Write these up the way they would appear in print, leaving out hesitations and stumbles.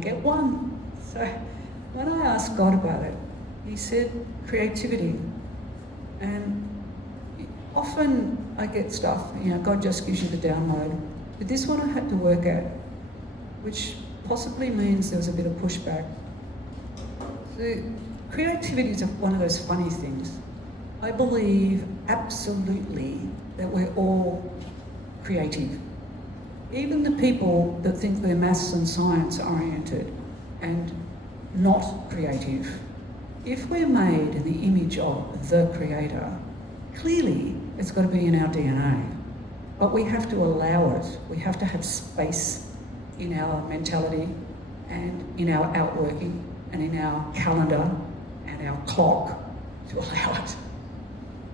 get one. So when I asked God about it, he said creativity. And often I get stuff, God just gives you the download. But this one I had to work at, which possibly means there was a bit of pushback. So creativity is one of those funny things. I believe absolutely that we're all creative. Even the people that think they're maths and science oriented and not creative, if we're made in the image of the Creator, clearly it's got to be in our DNA. But we have to allow it. We have to have space in our mentality and in our outworking and in our calendar and our clock to allow it.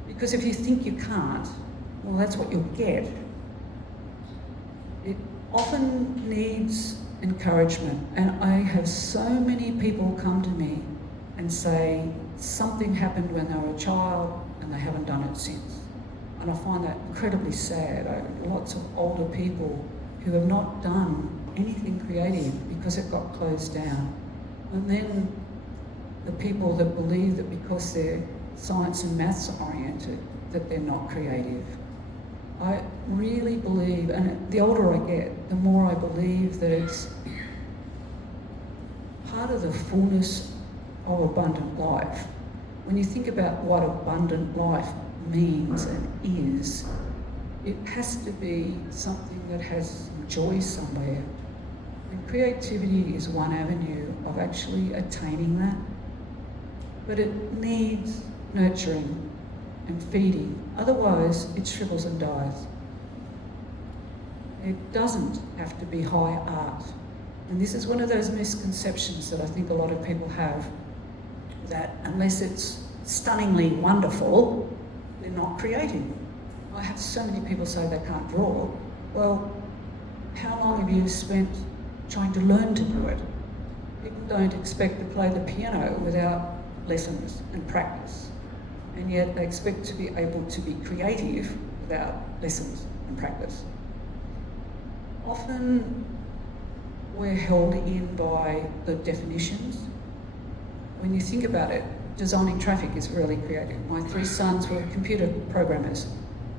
Because if you think you can't, well, that's what you'll get. It often needs encouragement. And I have so many people come to me and say something happened when they were a child and they haven't done it since. And I find that incredibly sad. I have lots of older people who have not done anything creative because it got closed down. And then the people that believe that because they're science and maths oriented, that they're not creative. I really believe, and the older I get, the more I believe that it's part of the fullness of abundant life. When you think about what abundant life means and is, it has to be something that has joy somewhere. And creativity is one avenue of actually attaining that. But it needs nurturing and feeding. Otherwise, it shrivels and dies. It doesn't have to be high art. And this is one of those misconceptions that I think a lot of people have, that unless it's stunningly wonderful, they're not creative. I have so many people say they can't draw. Well, how long have you spent trying to learn to do it? People don't expect to play the piano without lessons and practice. And yet they expect to be able to be creative without lessons and practice. Often we're held in by the definitions. When you think about it, designing traffic is really creative. My 3 sons were computer programmers,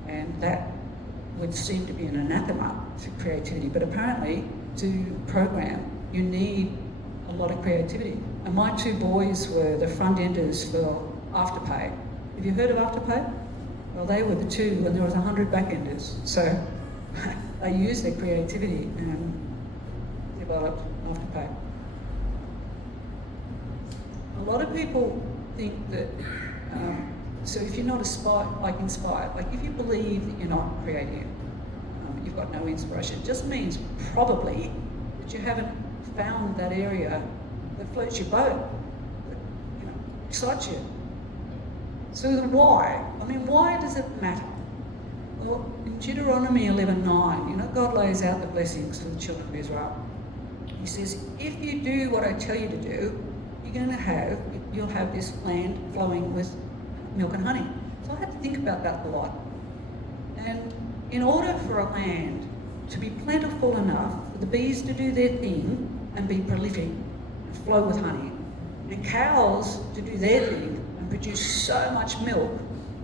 and that would seem to be an anathema to creativity. But apparently, to program, you need a lot of creativity. And my 2 boys were the front-enders for Afterpay. Have you heard of Afterpay? Well, they were the 2, and there was 100 back-enders. So they used their creativity and developed Afterpay. A lot of people think that, so if you're not inspired, like if you believe that you're not creative, you've got no inspiration, it just means probably that you haven't found that area that floats your boat, that excites you. So why? I mean, why does it matter? Well, in Deuteronomy 11:9, God lays out the blessings for the children of Israel. He says, if you do what I tell you to do, you'll have this land flowing with milk and honey. So I had to think about that a lot. And in order for a land to be plentiful enough for the bees to do their thing and be prolific and flow with honey, and cows to do their thing and produce so much milk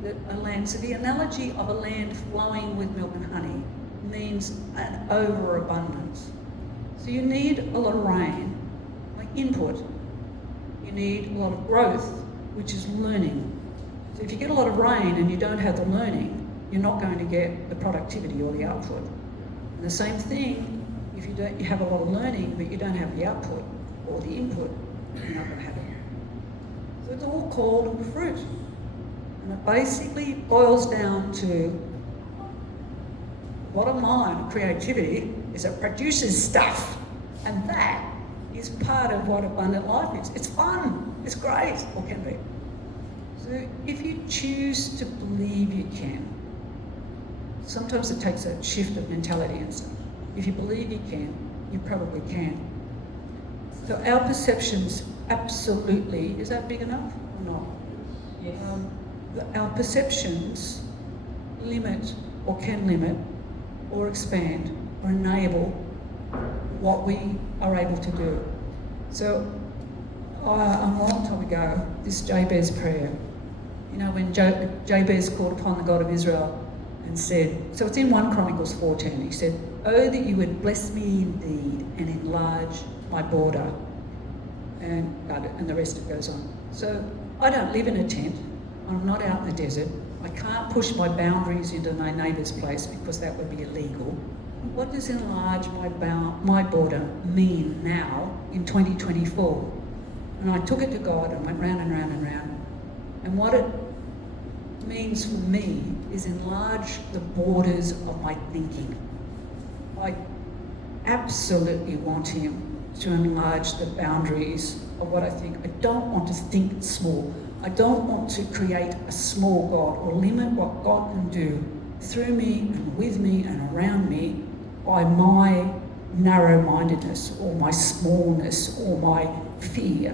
that a land, so the analogy of a land flowing with milk and honey means an overabundance. So you need a lot of rain, like input. You need a lot of growth, which is learning. So if you get a lot of rain and you don't have the learning, you're not going to get the productivity or the output. And the same thing, if you have a lot of learning, but you don't have the output or the input, you're not going to have it. So it's all called fruit. And it basically boils down to, bottom line, creativity is it produces stuff. And that is part of what abundant life is. It's fun, it's great, or can be. So if you choose to believe you can, sometimes it takes a shift of mentality and stuff. If you believe you can, you probably can. So our perceptions, absolutely, is that big enough or not? Yes. Our perceptions limit or can limit or expand or enable what we are able to do. So a long time ago, this Jabez prayer, you know, when Jabez called upon the God of Israel and said, so it's in 1 Chronicles 4:10, he said, "Oh, that you would bless me indeed and enlarge my border." And the rest it goes on. So I don't live in a tent. I'm not out in the desert. I can't push my boundaries into my neighbour's place because that would be illegal. What does enlarge my border mean now in 2024? And I took it to God and went round and round and round. And what it means for me is enlarge the borders of my thinking. I absolutely want Him to enlarge the boundaries of what I think. I don't want to think small. I don't want to create a small God or limit what God can do through me and with me and around me by my narrow-mindedness or my smallness or my fear.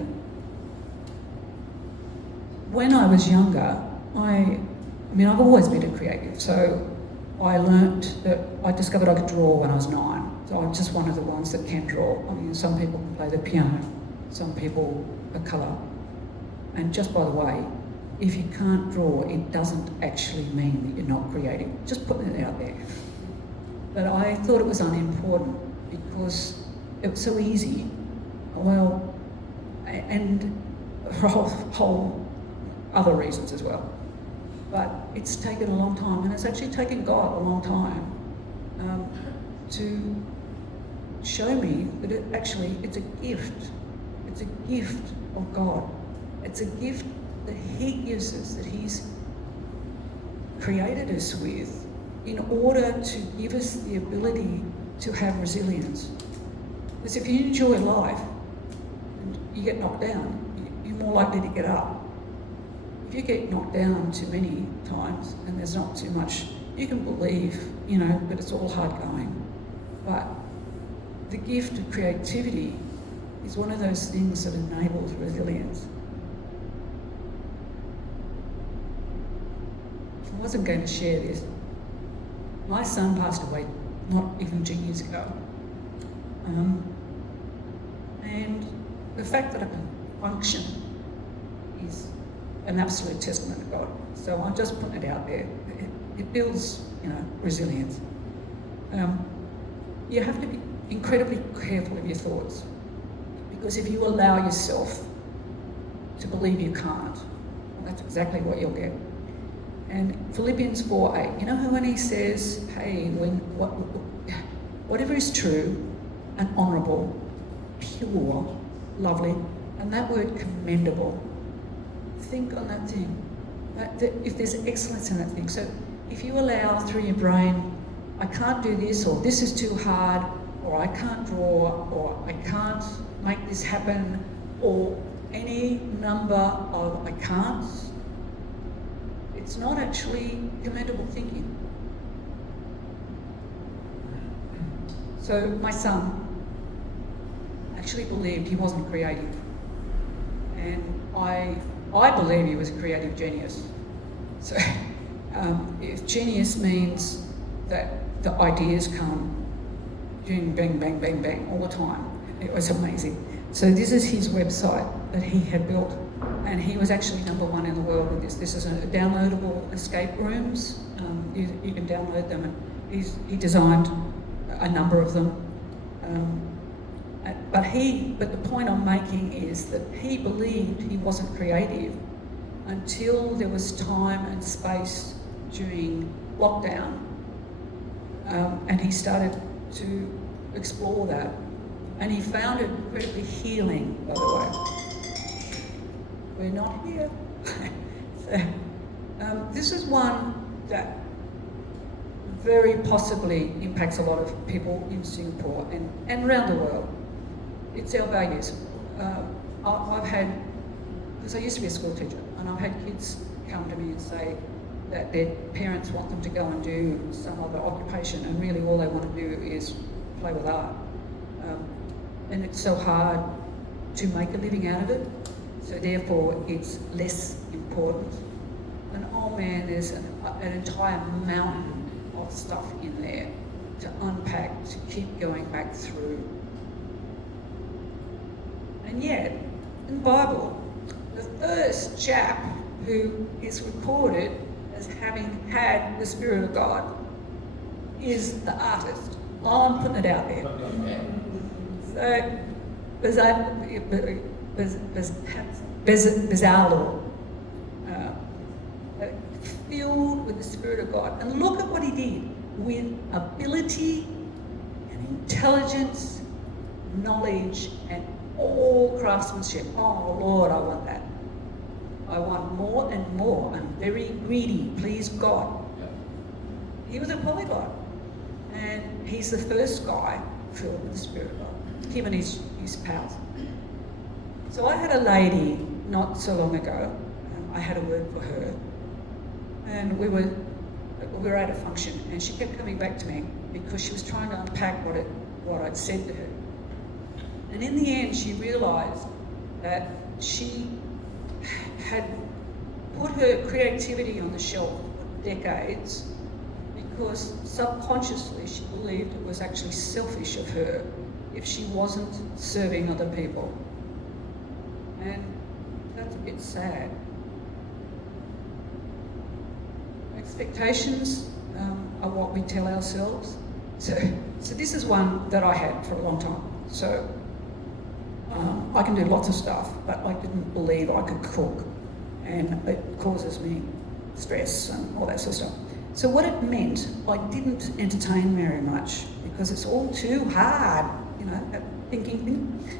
When I was younger, I've always been a creative, so I discovered I could draw when I was 9. So I'm just one of the ones that can draw. I mean, some people can play the piano, some people are colour. And just by the way, if you can't draw, it doesn't actually mean that you're not creative. Just putting it out there. But I thought it was unimportant because it was so easy. Well, and for whole other reasons as well. But it's taken a long time, and it's actually taken God a long time to show me that it's a gift. It's a gift of God. It's a gift that He gives us, that He's created us with in order to give us the ability to have resilience. Because if you enjoy life and you get knocked down, you're more likely to get up. If you get knocked down too many times and there's not too much, you can believe, but it's all hard going. But the gift of creativity is one of those things that enables resilience. I wasn't going to share this. My son passed away not even 2 years ago. And the fact that I can function is an absolute testament to God. So I'm just putting it out there. It builds, resilience. You have to be incredibly careful of your thoughts, because if you allow yourself to believe you can't, well, that's exactly what you'll get. And Philippians 4:8, you know how when he says, hey, whatever is true and honourable, pure, lovely, and that word commendable, think on that thing. That if there's excellence in that thing. So if you allow through your brain, I can't do this, or this is too hard, or I can't draw, or I can't make this happen, or any number of I can'ts, it's not actually commendable thinking. So my son actually believed he wasn't creative. And I believe he was a creative genius. So if genius means that the ideas come doing bang, bang, bang, bang all the time, it was amazing. So this is his website that he had built, and he was actually #1 in the world with this. This is a downloadable escape rooms. You can download them, and he designed a number of them. But the point I'm making is that he believed he wasn't creative until there was time and space during lockdown, and he started to explore that, and he found it incredibly healing, by the way. We're not here. So, this is one that very possibly impacts a lot of people in Singapore and around the world. It's our values. I've had, because I used to be a school teacher, and I've had kids come to me and say that their parents want them to go and do some other occupation, and really all they want to do is play with art. And it's so hard to make a living out of it, so therefore it's less important. And oh man, there's an entire mountain of stuff in there to unpack, to keep going back through. And yet, in the Bible, the first chap who is recorded as having had the Spirit of God is the artist. I'm putting it out there. So, Bezalel, filled with the Spirit of God. And look at what he did with ability and intelligence, knowledge, and all craftsmanship. Oh, Lord, I want that. I want more and more. I'm very greedy, please God. He was a polyglot. And he's the first guy filled with the Spirit of God. Him and his pals. So I had a lady not so long ago. I had a word for her. And we were at a function, and she kept coming back to me because she was trying to unpack what I'd said to her. And in the end, she realised that she had put her creativity on the shelf for decades because subconsciously she believed it was actually selfish of her if she wasn't serving other people. And that's a bit sad. Expectations are what we tell ourselves. So this is one that I had for a long time. So I can do lots of stuff, but I didn't believe I could cook, and it causes me stress and all that sort of stuff. So what it meant, I didn't entertain very much because it's all too hard, that thinking thing.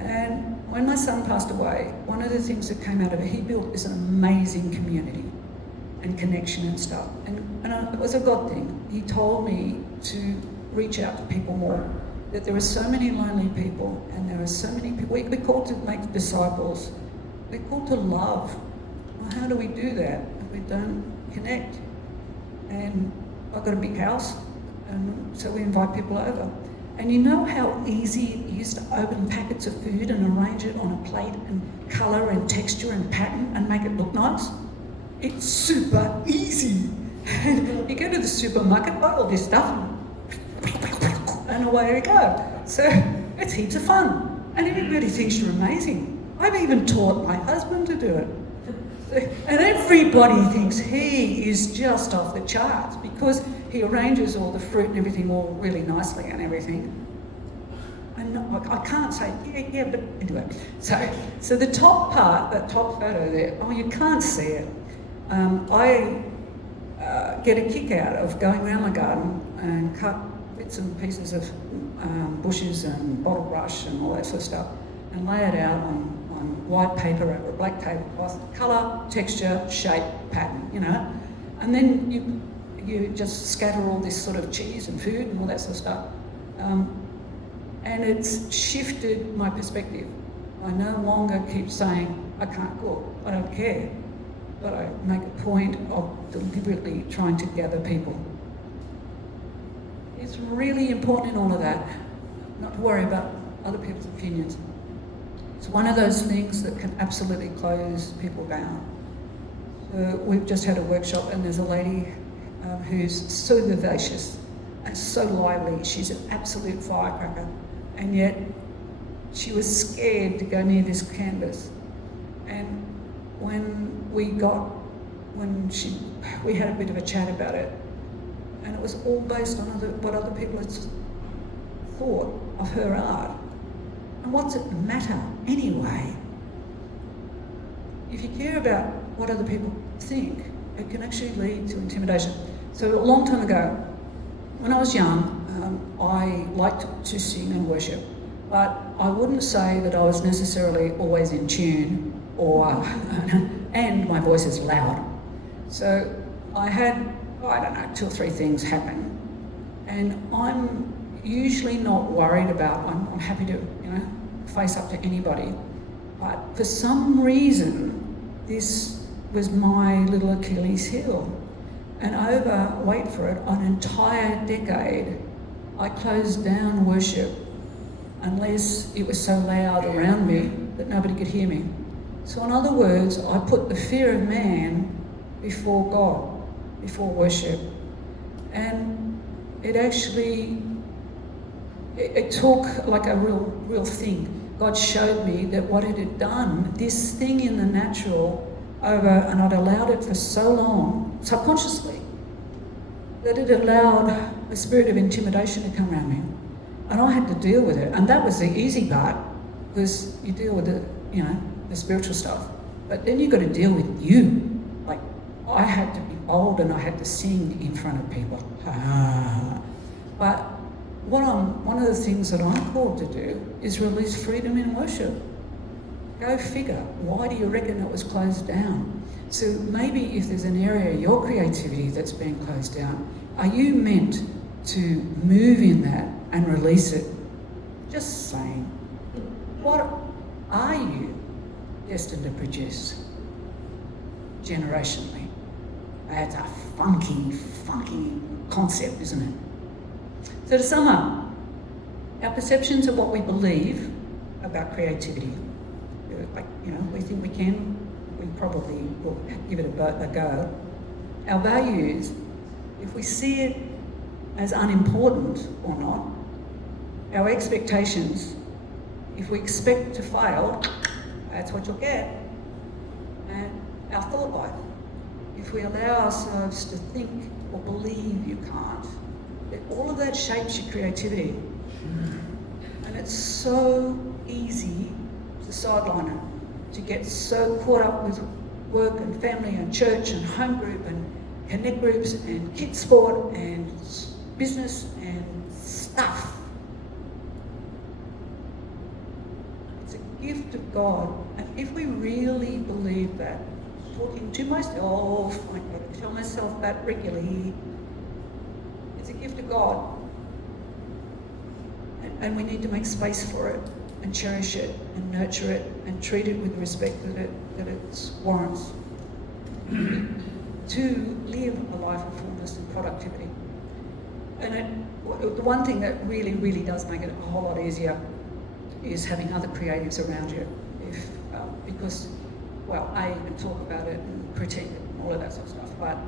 And when my son passed away, one of the things that came out of it, he built this amazing community and connection and stuff. And it was a God thing. He told me to reach out to people more, that there are so many lonely people, and there are so many people. We're called to make disciples. We're called to love. Well, how do we do that if we don't connect? And I've got a big house, and so we invite people over. And you know how easy it is to open packets of food and arrange it on a plate and colour and texture and pattern and make it look nice? It's super easy. And you go to the supermarket, buy all this stuff, and away we go. So it's heaps of fun. And everybody thinks you're amazing. I've even taught my husband to do it. And everybody thinks he is just off the charts because he arranges all the fruit and everything all really nicely and everything. And I can't say, yeah, but anyway. So the top part, that top photo there, you can't see it. I get a kick out of going around my garden and cut bits and pieces of bushes and bottle brush and all that sort of stuff and lay it out on white paper over a black tablecloth, colour, texture, shape, pattern, And then you just scatter all this sort of cheese and food and all that sort of stuff. And it's shifted my perspective. I no longer keep saying, I can't cook, I don't care. But I make a point of deliberately trying to gather people. It's really important in all of that, not to worry about other people's opinions. It's one of those things that can absolutely close people down. So we've just had a workshop and there's a lady who's so vivacious and so lively. She's an absolute firecracker. And yet she was scared to go near this canvas. And when we had a bit of a chat about it, and it was all based on what other people had thought of her art. And what's it matter anyway? If you care about what other people think, it can actually lead to intimidation. So a long time ago, when I was young, I liked to sing and worship, but I wouldn't say that I was necessarily always in tune and my voice is loud. So I had, 2 or 3 things happen, and I'm usually not worried about, I'm happy to, face up to anybody, but for some reason, this was my little Achilles heel. And over, wait for it, an entire decade, I closed down worship unless it was so loud around me that nobody could hear me. So in other words, I put the fear of man before God, before worship. And it actually, it took like a real thing. God showed me that what it had done, this thing in the natural, and I'd allowed it for so long, subconsciously, that it allowed a spirit of intimidation to come around me. And I had to deal with it. And that was the easy part, because you deal with the spiritual stuff. But then you've got to deal with you. Like, I had to be bold and I had to sing in front of people. But one of the things that I'm called to do is release freedom in worship. Go figure. Why do you reckon it was closed down? So maybe if there's an area of your creativity that's been closed down, are you meant to move in that and release it? Just saying. What are you destined to produce generationally? That's a funky concept, isn't it? So to sum up, our perceptions of what we believe about creativity, like, we think we can, we probably will give it a go. Our values, if we see it as unimportant or not, our expectations, if we expect to fail, that's what you'll get. And our thought life, if we allow ourselves to think or believe you can't, all of that shapes your creativity. And it's so easy to sideline it, to get so caught up with work and family and church and home group and connect groups and kids sport and business and stuff. It's a gift of God. And if we really believe that, talking to myself, I tell myself that regularly, it's a gift of God. And we need to make space for it and cherish it and nurture it and treat it with the respect that it warrants. To live a life of fullness and productivity. And the one thing that really, really does make it a whole lot easier is having other creatives around you. Because, well, you can talk about it and critique it and all of that sort of stuff, but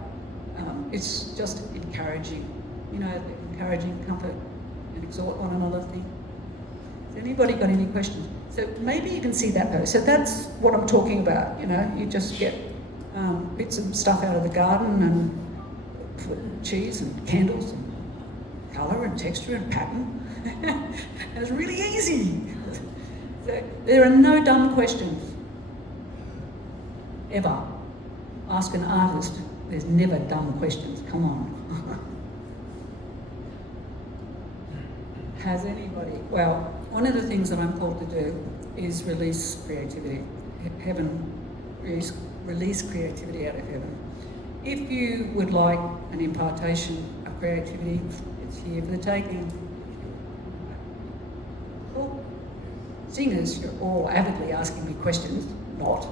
it's just encouraging, encouraging, comfort, and exhort one another thing. Has anybody got any questions? So maybe you can see that though. So that's what I'm talking about, you just get bits of stuff out of the garden and cheese and candles and colour and texture and pattern. And it's really easy. So there are no dumb questions. Ever. Ask an artist. There's never dumb questions. Come on. Has anybody? Well, one of the things that I'm called to do is release creativity. Release creativity out of heaven. If you would like an impartation of creativity, it's here for the taking. Cool. Singers, you're all avidly asking me questions. Not.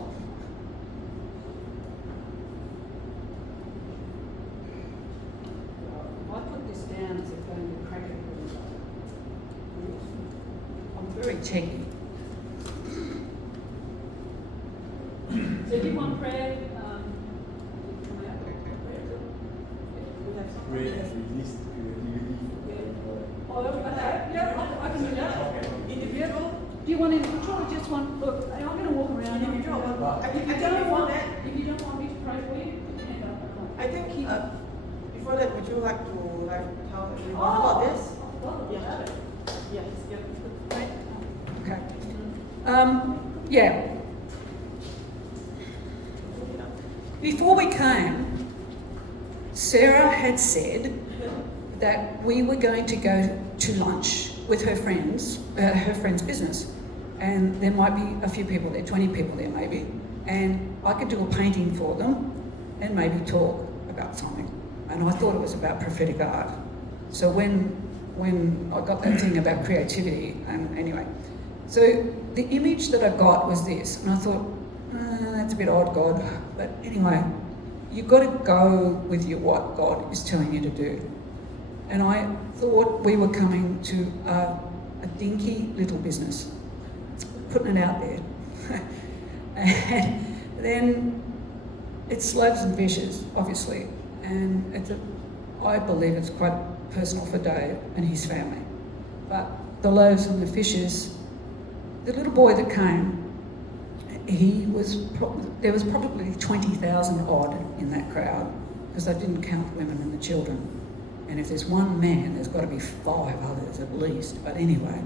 I put this down as if going to crack it. I'm very techy. So do you want prayer? I can do that. Individual? Do you want individual or just one? Look, I'm going to walk around. Individual. If you don't want me to pray for you, put your hand up. I think before that, would you like to tell everyone about this? Yeah. Yes. Yeah. Right. Okay. Yeah. Before we came, Sarah had said that we were going to go to lunch with her friend's business. And there might be a few people there, 20 people there maybe. And I could do a painting for them and maybe talk about something. And I thought it was about prophetic art. So when I got that thing about creativity, and anyway. So the image that I got was this, and I thought, that's a bit odd, God. But anyway, you've got to go with what God is telling you to do. And I thought we were coming to a dinky little business, putting it out there. And then it's loaves and fishes, obviously. And I believe it's quite personal for Dave and his family. But the loaves and the fishes the little boy that came, there was probably 20,000 odd in that crowd, because they didn't count the women and the children. And if there's one man, there's got to be 5 others at least. But anyway,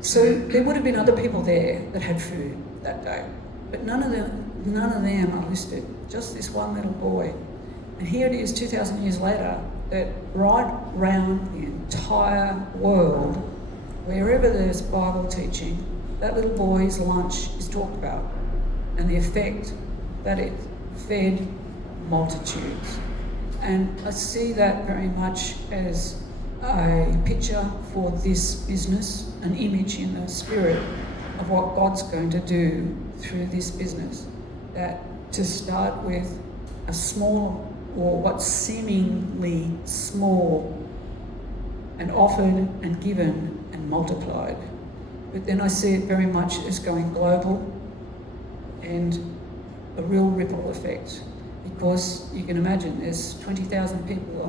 so there would have been other people there that had food that day, but none of them are listed. Just this one little boy. And here it is, 2,000 years later, that right round the entire world, wherever there's Bible teaching, that little boy's lunch is talked about, and the effect that it fed multitudes. And I see that very much as a picture for this business, an image in the spirit of what God's going to do through this business. That to start with a small, or what's seemingly small, and offered and given and multiplied. But then I see it very much as going global and a real ripple effect. Because you can imagine there's 20,000 people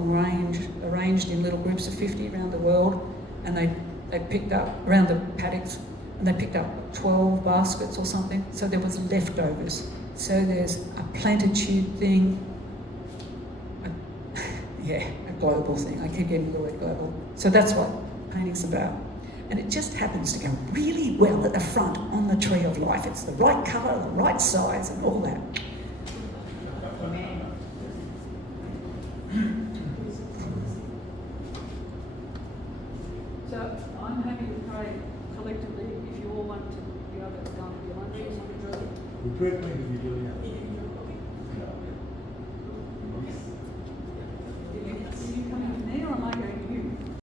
arranged in little groups of 50 around the world, and they picked up around the paddocks, and they picked up 12 baskets or something, so there was leftovers. So there's a plentitude thing, a global thing. I keep getting the word global. So that's what painting's about. And it just happens to go really well at the front on the tree of life. It's the right colour, the right size, and all that. So I'm happy to pray collectively if you all want to be able to go and be hungry or something. We pray for you,